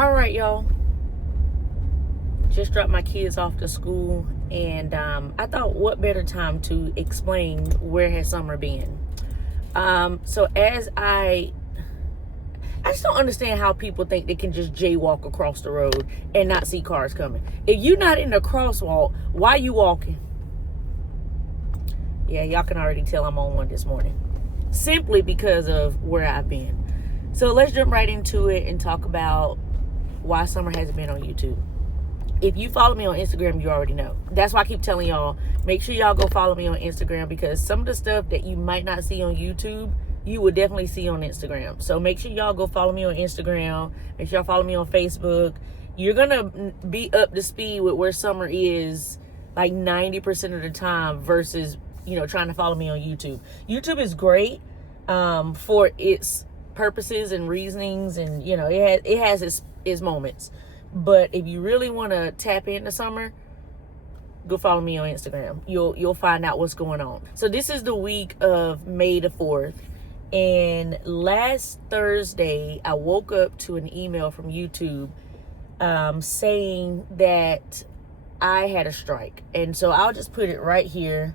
All right, y'all. Just dropped my kids off to school, and I thought, what better time to explain where has summer been. So as I just don't understand how people think they can just jaywalk across the road and not see cars coming. If you're not in the crosswalk, why you walking? Yeah, y'all can already tell I'm on one this morning, simply because of where I've been. So let's jump right into it and talk about why summer hasn't been on YouTube. If you follow me on Instagram, you already know. That's why I keep telling y'all, make sure y'all go follow me on Instagram, because some of the stuff that you might not see on YouTube, you will definitely see on Instagram. So make sure y'all go follow me on Instagram. Make sure y'all follow me on Facebook. You're going to be up to speed with where summer is like 90% of the time versus, trying to follow me on YouTube. YouTube is great for its purposes and reasonings, and, it has its moments. But if you really want to tap into summer, go follow me on Instagram. You'll find out what's going on. So this is the week of May the 4th. And last Thursday, I woke up to an email from YouTube saying that I had a strike. And so I'll just put it right here,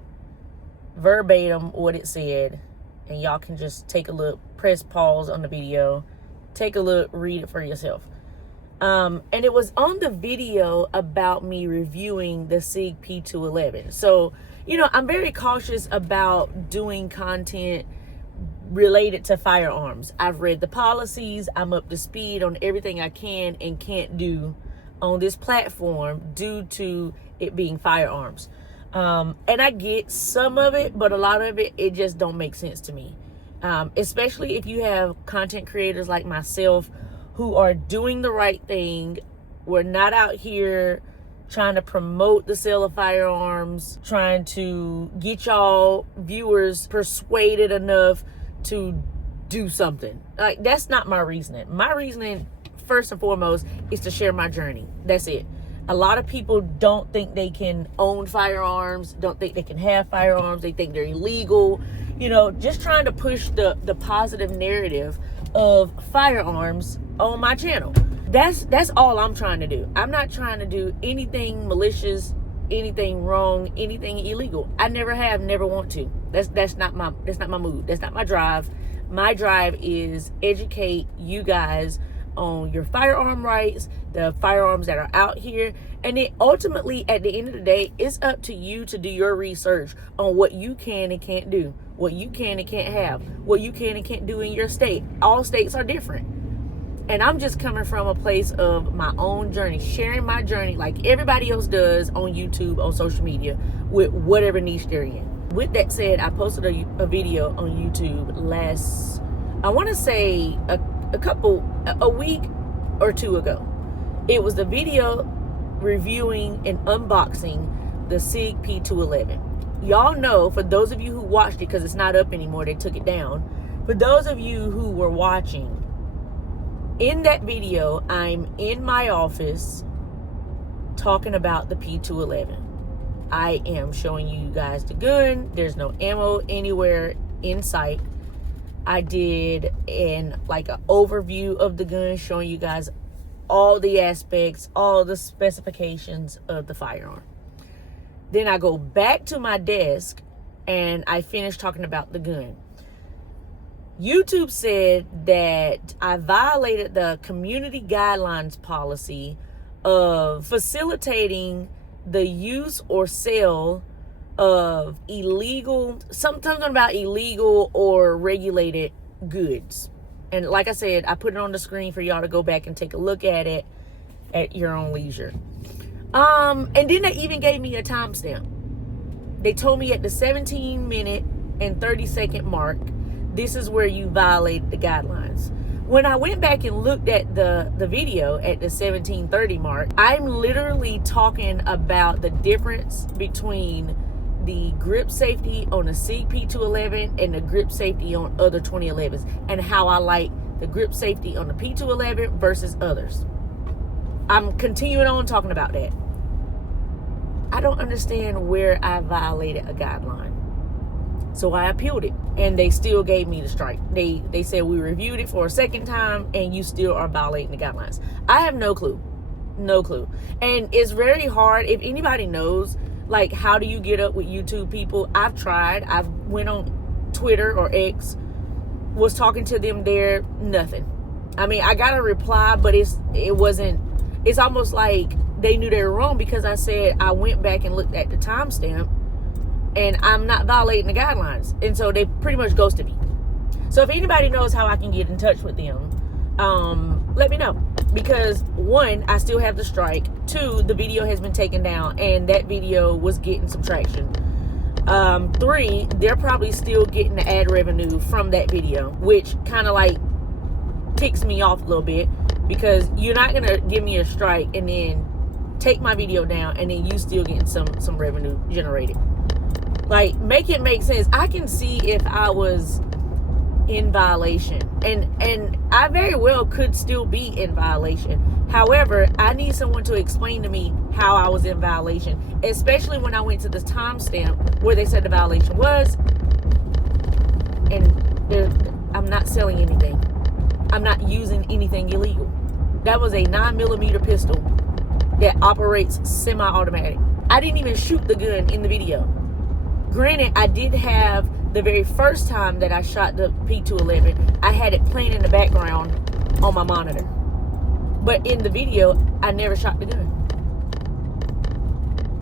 verbatim what it said. And y'all can just take a look, press pause on the video, take a look, read it for yourself. And it was on the video about me reviewing the SIG P211. So, I'm very cautious about doing content related to firearms. I've read the policies. I'm up to speed on everything I can and can't do on this platform due to it being firearms. And I get some of it, but a lot of it just don't make sense to me. Especially if you have content creators like myself who are doing the right thing. We're not out here trying to promote the sale of firearms, trying to get y'all viewers persuaded enough to do something. Like, that's not my reasoning. My reasoning, first and foremost, is to share my journey. That's it. A lot of people don't think they can own firearms, don't think they can have firearms, they think they're illegal. Just trying to push the positive narrative of firearms on my channel. That's all I'm trying to do. I'm not trying to do anything malicious, anything wrong, anything illegal. I never have, never want to. That's not my mood. That's not my drive. My drive is educate you guys on your firearm rights, the firearms that are out here, and then ultimately at the end of the day, it's up to you to do your research on what you can and can't do, what you can and can't have, what you can and can't do in your state. All states are different. And I'm just coming from a place of my own journey, sharing my journey like everybody else does on YouTube, on social media, with whatever niche they're in. With that said, I posted a video on YouTube last, I want to say a week or two ago. It was the video reviewing and unboxing the SIG P211. Y'all know, for those of you who watched it, because it's not up anymore, they took it down. For those of you who were watching, in that video, I'm in my office talking about the P211. I am showing you guys the gun. There's no ammo anywhere in sight. I did an overview of the gun, showing you guys all the aspects, all the specifications of the firearm. Then I go back to my desk and I finish talking about the gun. YouTube said that I violated the community guidelines policy of facilitating the use or sale of illegal, sometimes about illegal or regulated goods. And like I said, I put it on the screen for y'all to go back and take a look at it at your own leisure. And then they even gave me a timestamp. They told me at the 17-minute and 30-second mark, this is where you violated the guidelines. When I went back and looked at the video at the 17:30 mark, I'm literally talking about the difference between the grip safety on the SIG P211 and the grip safety on other 2011s, and how I like the grip safety on the P211 versus others. I'm continuing on talking about that. I don't understand where I violated a guideline. So I appealed it, and they still gave me the strike. They said, we reviewed it for a second time and you still are violating the guidelines. I have no clue. And it's very hard. If anybody knows, like, how do you get up with YouTube people? I've tried. I've went on Twitter or X, was talking to them there, nothing. I mean, I got a reply, but it's almost like they knew they were wrong, because I said I went back and looked at the timestamp and I'm not violating the guidelines. And so they pretty much ghosted me. So if anybody knows how I can get in touch with them, let me know. Because 1, I still have the strike. 2, the video has been taken down and that video was getting some traction. 3, they're probably still getting the ad revenue from that video, which kind of like ticks me off a little bit, because you're not going to give me a strike and then take my video down and then you still getting some revenue generated. Like, make it make sense. I can see if I was in violation, and I very well could still be in violation. However, I need someone to explain to me how I was in violation, especially when I went to the timestamp where they said the violation was, and I'm not selling anything. I'm not using anything illegal. That was a 9mm pistol that operates semi-automatic. I didn't even shoot the gun in the video. Granted, I did have, the very first time that I shot the P211, I had it playing in the background on my monitor. But in the video, I never shot the gun.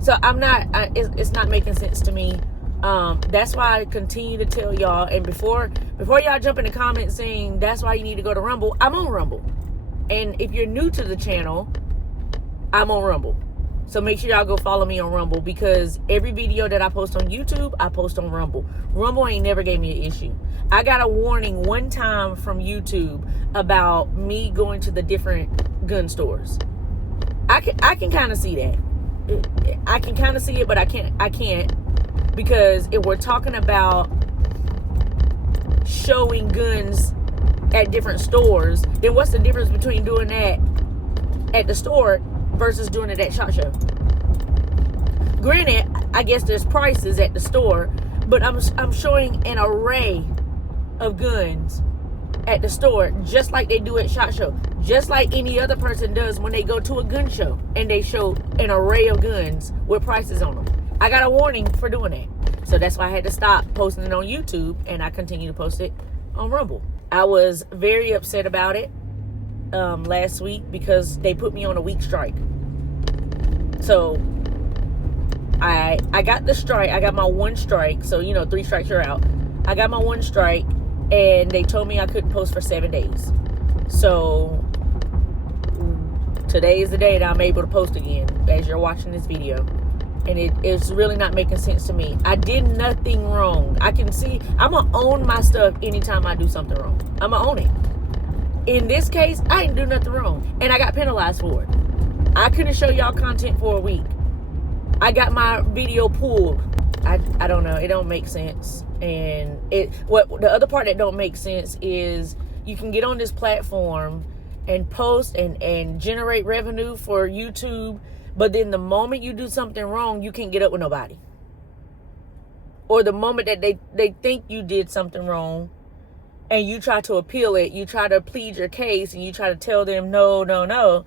So it's not making sense to me. That's why I continue to tell y'all, and before y'all jump in the comments saying that's why you need to go to Rumble, I'm on Rumble. And if you're new to the channel, I'm on Rumble. So make sure y'all go follow me on Rumble, because every video that I post on YouTube, I post on Rumble. Rumble ain't never gave me an issue. I got a warning one time from YouTube about me going to the different gun stores. I can kind of see that. I can kind of see it, but I can't, because if we're talking about showing guns at different stores, then what's the difference between doing that at the store versus doing it at SHOT Show? Granted, I guess there's prices at the store, but I'm showing an array of guns at the store, just like they do at SHOT Show, just like any other person does when they go to a gun show and they show an array of guns with prices on them. I got a warning for doing that, so that's why I had to stop posting it on YouTube, and I continue to post it on Rumble. I was very upset about it last week, because they put me on a week strike. So I got the strike. I got my 1 strike. So, 3 strikes you're out. I got my 1 strike, and they told me I couldn't post for 7 days. So today is the day that I'm able to post again, as you're watching this video. And it's really not making sense to me. I did nothing wrong. I can see, I'm going to own my stuff anytime I do something wrong. I'm going to own it. In this case, I didn't do nothing wrong, and I got penalized for it. I couldn't show y'all content for a week. I got my video pulled. I don't know. It don't make sense. And the other part that don't make sense is you can get on this platform and post and generate revenue for YouTube, but then the moment you do something wrong, you can't get up with nobody. Or the moment that they think you did something wrong, and you try to appeal it, you try to plead your case, and you try to tell them, no,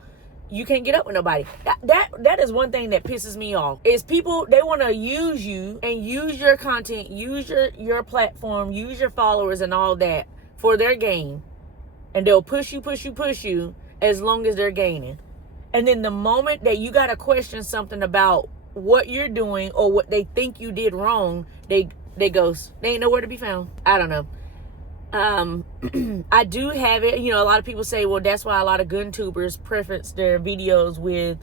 you can't get up with nobody. That is one thing that pisses me off, is people, they want to use you and use your content, use your platform, use your followers and all that for their gain. And they'll push you as long as they're gaining. And then the moment that you got to question something about what you're doing or what they think you did wrong, they ghost. They ain't nowhere to be found. I don't know. I do have it. A lot of people say, well, that's why a lot of gun tubers preference their videos with,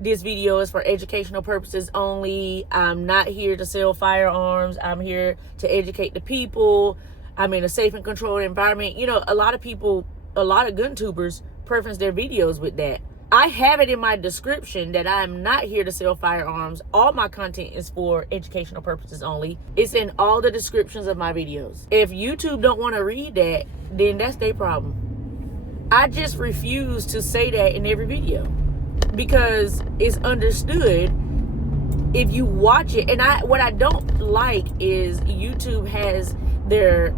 this video is for educational purposes only. I'm not here to sell firearms. I'm here to educate the people. I'm in a safe and controlled environment. A lot of gun tubers preference their videos with that. I have it in my description that I am not here to sell firearms. All my content is for educational purposes only. It's in all the descriptions of my videos. If YouTube don't want to read that, then that's their problem. I just refuse to say that in every video, because it's understood if you watch it, and what I don't like is YouTube has their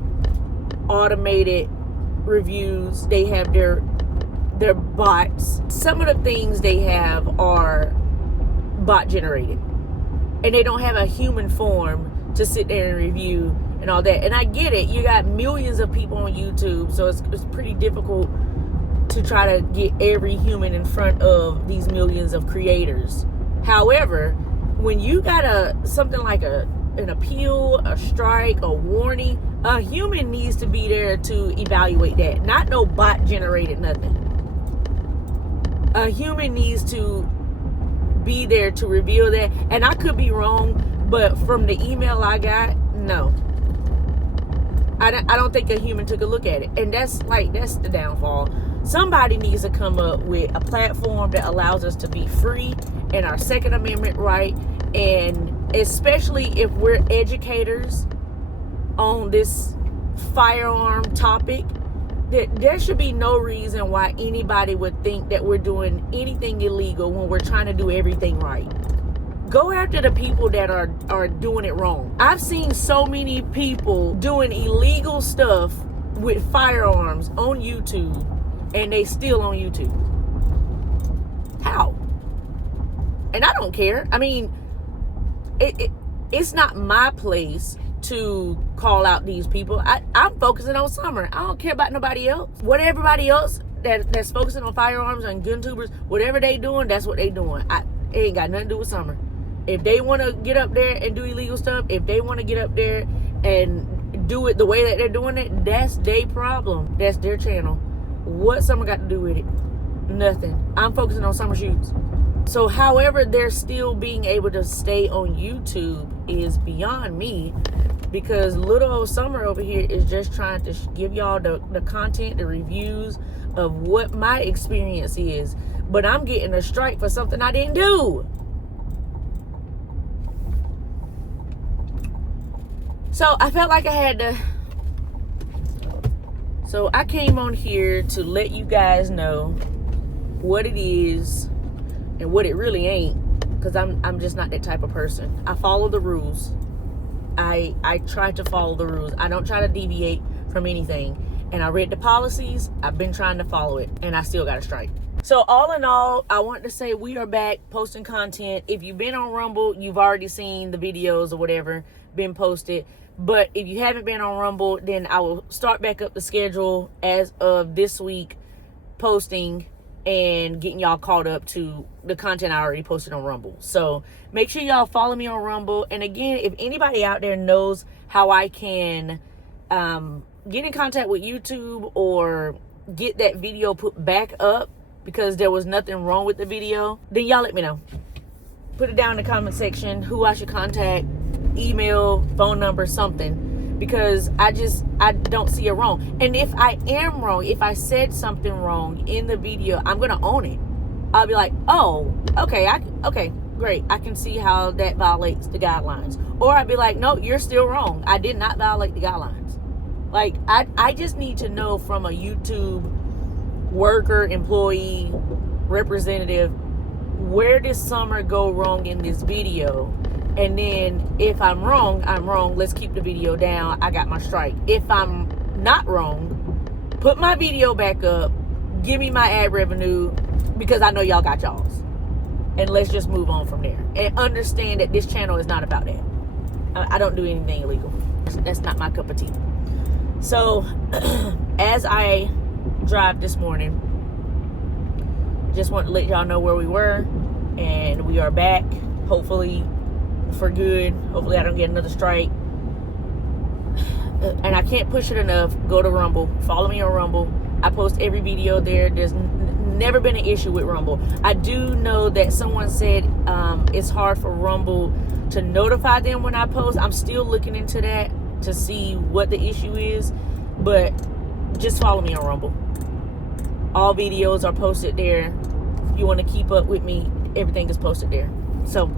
automated reviews. They have their bots. Some of the things they have are bot generated, and they don't have a human form to sit there and review and all that. And I get it, you got millions of people on YouTube, so it's pretty difficult to try to get every human in front of these millions of creators. However, when you got something like an appeal, a strike, a warning, a human needs to be there to evaluate that, not no bot generated nothing. A human needs to be there to reveal that. And I could be wrong, but from the email I got, no, I don't think a human took a look at it. And that's the downfall. Somebody needs to come up with a platform that allows us to be free and our Second Amendment right. And especially if we're educators on this firearm topic, there should be no reason why anybody would think that we're doing anything illegal when we're trying to do everything right. Go after the people that are doing it wrong. I've seen so many people doing illegal stuff with firearms on YouTube, and they still on YouTube. How? And I don't care. I mean, it's not my place to call out these people. I'm focusing on Summer. I don't care about nobody else. What everybody else that's focusing on firearms and gun tubers, whatever they doing, that's what they doing. It ain't got nothing to do with Summer. If they want to get up there and do illegal stuff, if they want to get up there and do it the way that they're doing it, that's their problem. That's their channel. What Summer got to do with it? Nothing. I'm focusing on Summer shoots. So however they're still being able to stay on YouTube is beyond me, because little old Summer over here is just trying to give y'all the content, the reviews of what my experience is. But I'm getting a strike for something I didn't do. So I felt like I had to. So I came on here to let you guys know what it is and what it really ain't, because I'm just not that type of person. I follow the rules. I try to follow the rules. I don't try to deviate from anything. And I read the policies. I've been trying to follow it, and I still got a strike. So all in all, I want to say we are back posting content. If you've been on Rumble, you've already seen the videos or whatever been posted. But if you haven't been on Rumble, then I will start back up the schedule as of this week, posting and getting y'all caught up to the content I already posted on Rumble. So make sure y'all follow me on Rumble. And again, if anybody out there knows how I can get in contact with YouTube or get that video put back up because there was nothing wrong with the video, then y'all let me know. Put it down in the comment section who I should contact, email, phone number, something, because I don't see it wrong. And if I am wrong, if I said something wrong in the video, I'm gonna own it. I'll be like, oh, okay, okay, great, I can see how that violates the guidelines. Or I'd be like, no, you're still wrong, I did not violate the guidelines. Like, I just need to know from a YouTube worker, employee, representative, where did Summer go wrong in this video? And then if I'm wrong, I'm wrong. Let's keep the video down. I got my strike. If I'm not wrong, put my video back up. Give me my ad revenue, because I know y'all got y'all's. And let's just move on from there. And understand that this channel is not about that. I don't do anything illegal. That's not my cup of tea. So as I drive this morning, just want to let y'all know where we were. And we are back, hopefully for good. Hopefully I don't get another strike. And I can't push it enough. Go to Rumble. Follow me on Rumble. I post every video there. There's never been an issue with Rumble. I do know that someone said it's hard for Rumble to notify them when I post. I'm still looking into that to see what the issue is. But just follow me on Rumble. All videos are posted there. If you want to keep up with me, everything is posted there. So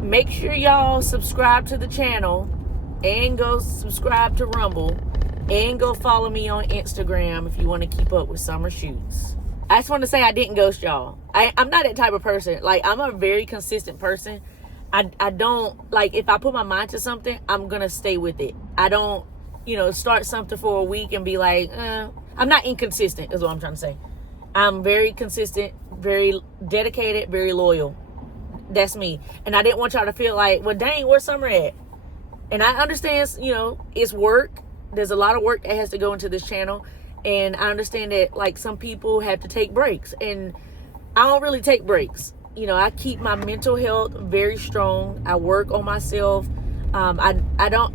make sure y'all subscribe to the channel and go subscribe to Rumble and go follow me on Instagram if you want to keep up with Summer Shoots. I just want to say I didn't ghost y'all. I'm not that type of person. Like, I'm a very consistent person. I don't, like, if I put my mind to something, I'm gonna stay with it. I don't, start something for a week and be like, I'm not inconsistent, is what I'm trying to say. I'm very consistent, very dedicated, very loyal. That's me. And I didn't want y'all to feel like, well, dang, where's Summer at? And I understand, it's work. There's a lot of work that has to go into this channel. And I understand that, like, some people have to take breaks. And I don't really take breaks. I keep my mental health very strong. I work on myself. I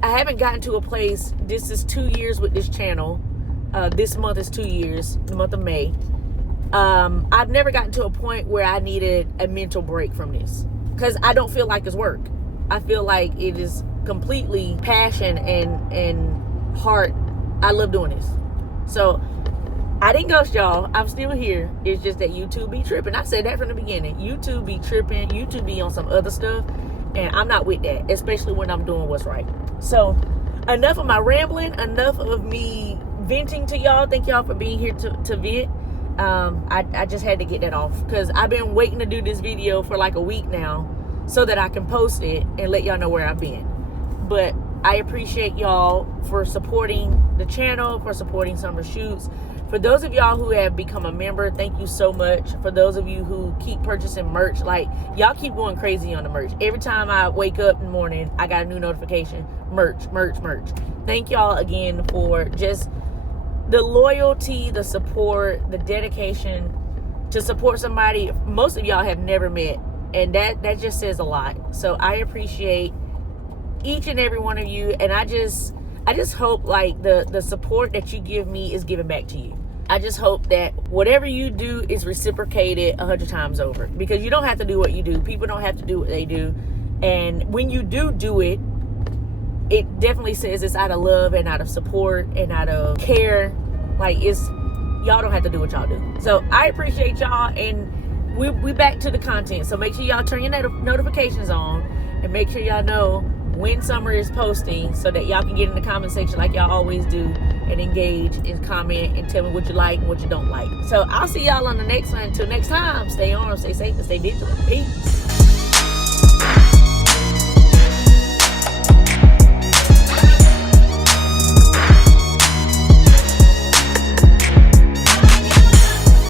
haven't gotten to a place. This is 2 years with this channel. This month is 2 years, the month of May. I've never gotten to a point where I needed a mental break from this, because I don't feel like it's work. I feel like it is completely passion and heart. I love doing this. So I didn't ghost y'all. I'm still here. It's just that YouTube be tripping. I said that from the beginning. YouTube be tripping. YouTube be on some other stuff. And I'm not with that, especially when I'm doing what's right. So enough of my rambling. Enough of me venting to y'all. Thank y'all for being here to vent. I just had to get that off, because I've been waiting to do this video for like a week now so that I can post it and let y'all know where I've been. But I appreciate y'all for supporting the channel, for supporting Summer Shoots. For those of y'all who have become a member, thank you so much. For those of you who keep purchasing merch, like, y'all keep going crazy on the merch. Every time I wake up in the morning, I got a new notification. Merch. Thank y'all again for just the loyalty, the support, the dedication to support somebody most of y'all have never met. And that just says a lot. So I appreciate each and every one of you. And I just hope, like, the support that you give me is given back to you. I just hope that whatever you do is reciprocated 100 times over, because you don't have to do what you do. People don't have to do what they do. And when you do it, it definitely says it's out of love and out of support and out of care. Like, y'all don't have to do what y'all do. So I appreciate y'all, and we back to the content. So make sure y'all turn your notifications on, and make sure y'all know when Summer is posting, so that y'all can get in the comment section like y'all always do and engage and comment and tell me what you like and what you don't like. So I'll see y'all on the next one. Until next time, stay armed, stay safe, and stay vigilant. Peace.